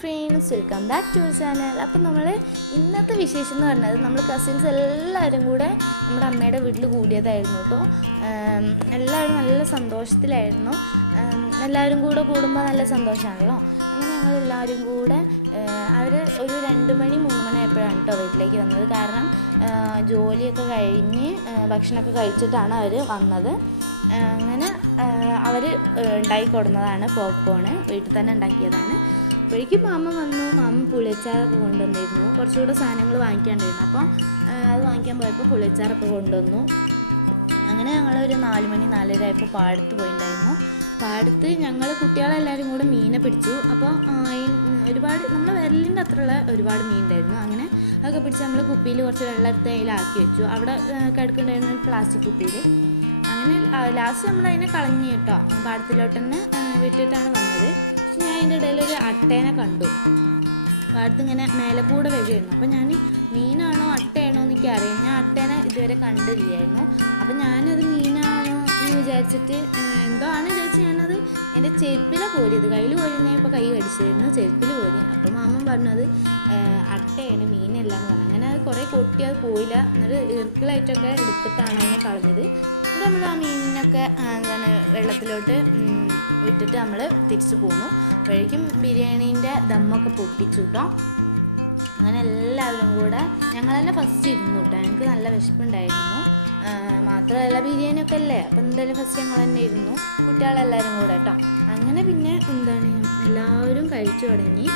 Friends welcome back to channel അപ്പം നമ്മൾ ഇന്നത്തെ വിശേഷം എന്ന് പറഞ്ഞത് നമ്മൾ കസിൻസ് എല്ലാവരും കൂടെ നമ്മുടെ അമ്മയുടെ വീട്ടിൽ കൂടിയതായിരുന്നു കേട്ടോ. എല്ലാവരും നല്ല സന്തോഷത്തിലായിരുന്നു. എല്ലാവരും കൂടെ കൂടുമ്പോൾ നല്ല സന്തോഷമാണല്ലോ. അങ്ങനെ ഞങ്ങൾ എല്ലാവരും കൂടെ അവർ ഒരു രണ്ട് മണി മൂന്ന് മണി ആയപ്പോഴാണ് കേട്ടോ വീട്ടിലേക്ക് വന്നത്. കാരണം ജോലിയൊക്കെ കഴിഞ്ഞ് ഭക്ഷണമൊക്കെ കഴിച്ചിട്ടാണ് അവർ വന്നത്. അങ്ങനെ അവർ ഉണ്ടാക്കി കൊടുന്നതാണ് പോപ്കോണ് വീട്ടിൽ തന്നെ ഉണ്ടാക്കിയതാണ്. അപ്പോഴേക്കും മാമ വന്നു. മാമ പുളിയച്ചാറൊക്കെ കൊണ്ടുവന്നിരുന്നു. കുറച്ചുകൂടെ സാധനങ്ങൾ വാങ്ങിക്കാണ്ടിരുന്നു. അപ്പോൾ അത് വാങ്ങിക്കാൻ പോയപ്പോൾ പുളിയച്ചാറൊക്കെ കൊണ്ടുവന്നു. അങ്ങനെ ഞങ്ങളൊരു നാല് മണി നാലര ആയപ്പോൾ പാടത്ത് പോയിട്ടുണ്ടായിരുന്നു പാടത്ത് ഞങ്ങൾ കുട്ടികളെല്ലാവരും കൂടെ മീനെ പിടിച്ചു. അപ്പോൾ ഒരുപാട് നമ്മൾ വിരലിന്റെ അത്രയുള്ള ഒരുപാട് മീൻ ഉണ്ടായിരുന്നു അങ്ങനെ അതൊക്കെ പിടിച്ച് നമ്മൾ കുപ്പിയിൽ കുറച്ച് വെള്ളത്തേലാക്കി വെച്ചു. അവിടെ കിടക്കുന്നുണ്ടായിരുന്ന ഒരു പ്ലാസ്റ്റിക് കുപ്പിയിൽ. അങ്ങനെ ലാസ്റ്റ് നമ്മൾ അതിനെ കളഞ്ഞു കേട്ടോ. പാടത്തിലോട്ട് തന്നെ വിട്ടിട്ടാണ് വന്നത്. ഞാൻ അതിന്റെ ഇടയിൽ ഒരു അട്ടേനെ കണ്ടു. അടുത്ത് ഇങ്ങനെ മേലെ കൂടെ വരികയായിരുന്നു. അപ്പം ഞാൻ മീനാണോ അട്ടയാണോ എന്നൊക്കെ അറിയാം ഞാൻ അട്ടേനെ ഇതുവരെ കണ്ടില്ലായിരുന്നു. അപ്പം ഞാനത് മീനാണോ എന്ന് വിചാരിച്ചിട്ട് എന്തോ ആണ് വിചാരിച്ച് ഞാനത് എന്റെ ചെരുപ്പിലെ കോരിയത് കയ്യിൽ പോരുന്നേ ഇപ്പോൾ കൈ കടിച്ചിരുന്നു ചെരുപ്പിൽ കോരി. അപ്പം മാമൻ പറഞ്ഞത് അട്ടയാണ് മീനല്ല എന്ന് പറഞ്ഞു. അങ്ങനെ അത് കുറേ കൊട്ടി അത് പോയില്ല. എന്നിട്ട് ഇറുക്കിളായിട്ടൊക്കെ എടുത്തിട്ടാണ് അതിനെ കളഞ്ഞത്. എന്നിട്ട് നമ്മൾ ആ മീനിനൊക്കെ എന്താണ് വെള്ളത്തിലോട്ട് ഇട്ടിട്ട് നമ്മൾ തിരിച്ചു പോന്നു അപ്പോഴേക്കും ബിരിയാണീന്റെ ദമ്മൊക്കെ പൊട്ടിച്ചു കേട്ടോ അങ്ങനെ എല്ലാവരും കൂടെ ഞങ്ങൾ തന്നെ ഫസ്റ്റ് ഇരുന്നു കേട്ടോ ഞങ്ങൾക്ക് നല്ല വിശപ്പുണ്ടായിരുന്നു. മാത്രമല്ല ബിരിയാണി ഒക്കെ അല്ലേ? അപ്പം എന്തായാലും ഫസ്റ്റ് ഞങ്ങൾ തന്നെ ഇരുന്നു. കുട്ടികളെല്ലാവരും കൂടെ കേട്ടോ അങ്ങനെ പിന്നെ എന്താണ് എല്ലാവരും കഴിച്ചു തുടങ്ങി.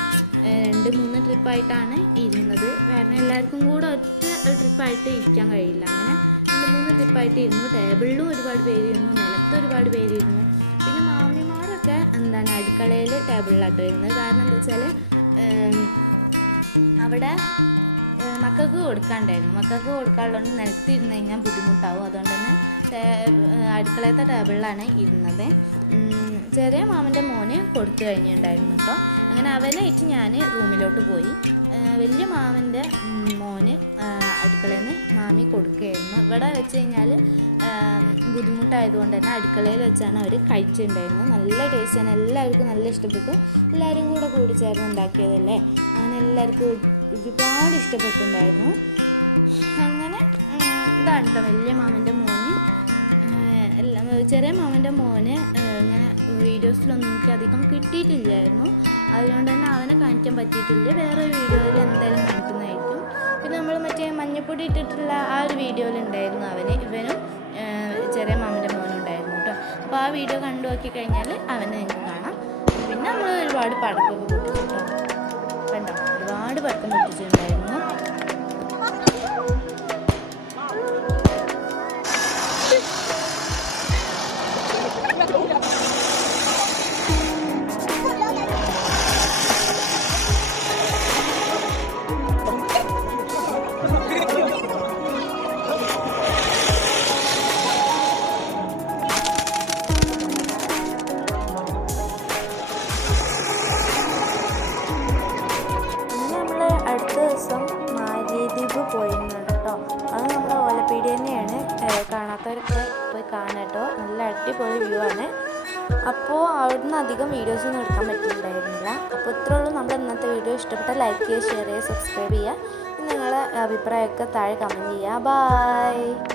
രണ്ട് മൂന്ന് ട്രിപ്പായിട്ടാണ് ഇരുന്നത്. കാരണം എല്ലാവർക്കും കൂടെ ഒറ്റ ട്രിപ്പായിട്ട് ഇരിക്കാൻ കഴിയില്ല. അങ്ങനെ രണ്ട് മൂന്ന് ട്രിപ്പായിട്ട് ഇരുന്നു. ടേബിളിലും ഒരുപാട് പേര് ഇരുന്നു. നിലത്ത് ഒരുപാട് പേര് മാമിമാരൊക്കെ എന്താണ് അടുക്കളയിൽ ടേബിളിലാട്ടോ ഇരുന്നത് കാരണം എന്താ വെച്ചാൽ അവിടെ മക്കൾക്ക് കൊടുക്കാണ്ടായിരുന്നു. മക്കൾക്ക് കൊടുക്കാനുള്ളതുകൊണ്ട് നിലത്തിരുന്ന് കഴിഞ്ഞാൽ ബുദ്ധിമുട്ടാവും. അതുകൊണ്ട് തന്നെ അടുക്കളയത്തെ ടേബിളിലാണ് ഇരുന്നത്. ചെറിയ മാമന്റെ മോന് കൊടുത്തു കഴിഞ്ഞിട്ടുണ്ടായിരുന്നു കേട്ടോ അങ്ങനെ അവനായിട്ട് ഞാൻ റൂമിലോട്ട് പോയി. വലിയ ഏഹ് അടുക്കളയിൽ നിന്ന് മാമി കൊടുക്കുകയായിരുന്നു. ഇവിടെ വെച്ച് കഴിഞ്ഞാൽ ബുദ്ധിമുട്ടായതുകൊണ്ട് തന്നെ അടുക്കളയിൽ വെച്ചാണ് അവർ കഴിച്ചിട്ടുണ്ടായിരുന്നത്. നല്ല ടേസ്റ്റാണ് എല്ലാവർക്കും നല്ല ഇഷ്ടപ്പെട്ടു. എല്ലാവരും കൂടെ കൂടി ചേർന്ന് ഉണ്ടാക്കിയതല്ലേ? അങ്ങനെ എല്ലാവർക്കും ഒരു- ഒരുപാട് ഇഷ്ടപ്പെട്ടിട്ടുണ്ടായിരുന്നു. അങ്ങനെ ഇതാണ് കേട്ടോ വലിയ മാമന്റെ മോന്. എല്ലാം ചെറിയ മാമന്റെ മോന് ഇങ്ങനെ വീഡിയോസിലൊന്നും എനിക്ക് അധികം കിട്ടിയിട്ടില്ലായിരുന്നു. അതുകൊണ്ട് തന്നെ അവനെ കാണിക്കാൻ പറ്റിയിട്ടില്ല. വേറെ ഒരു മഞ്ഞപ്പൊടി ഇട്ടിട്ടുള്ള ആ ഒരു വീഡിയോയിൽ ഉണ്ടായിരുന്നു അവന്. ഇവനും ചെറിയ മാമന്റെ മോനും ഉണ്ടായിരുന്നു കേട്ടോ. അപ്പോൾ ആ വീഡിയോ കണ്ടു നോക്കി കഴിഞ്ഞാൽ അവനെ നിങ്ങൾക്ക് കാണാം. പിന്നെ നമ്മൾ ഒരുപാട് പടക്കമൊക്കെ പൊട്ടിച്ചു കേട്ടോ. കണ്ടോ? ഒരുപാട് പടക്കം പൊട്ടിച്ചിട്ടുണ്ടായിരുന്നു ഏഹ് പോയി കാണാം കേട്ടോ. നല്ല അടിപൊളി വ്യൂ ആണ്. അപ്പോൾ അവിടുന്ന് അധികം വീഡിയോസൊന്നും എടുക്കാൻ പറ്റിയിട്ടുണ്ടായിരുന്നില്ല. അപ്പോൾ ഇത്രേ ഉള്ളൂ. നമ്മുടെ ഇന്നത്തെ വീഡിയോ ഇഷ്ടപ്പെട്ട ലൈക്ക് ചെയ്യുക ഷെയർ ചെയ്യുക സബ്സ്ക്രൈബ് ചെയ്യുക. നിങ്ങളുടെ അഭിപ്രായമൊക്കെ താഴെ കമന്റ് ചെയ്യുക. ബായ്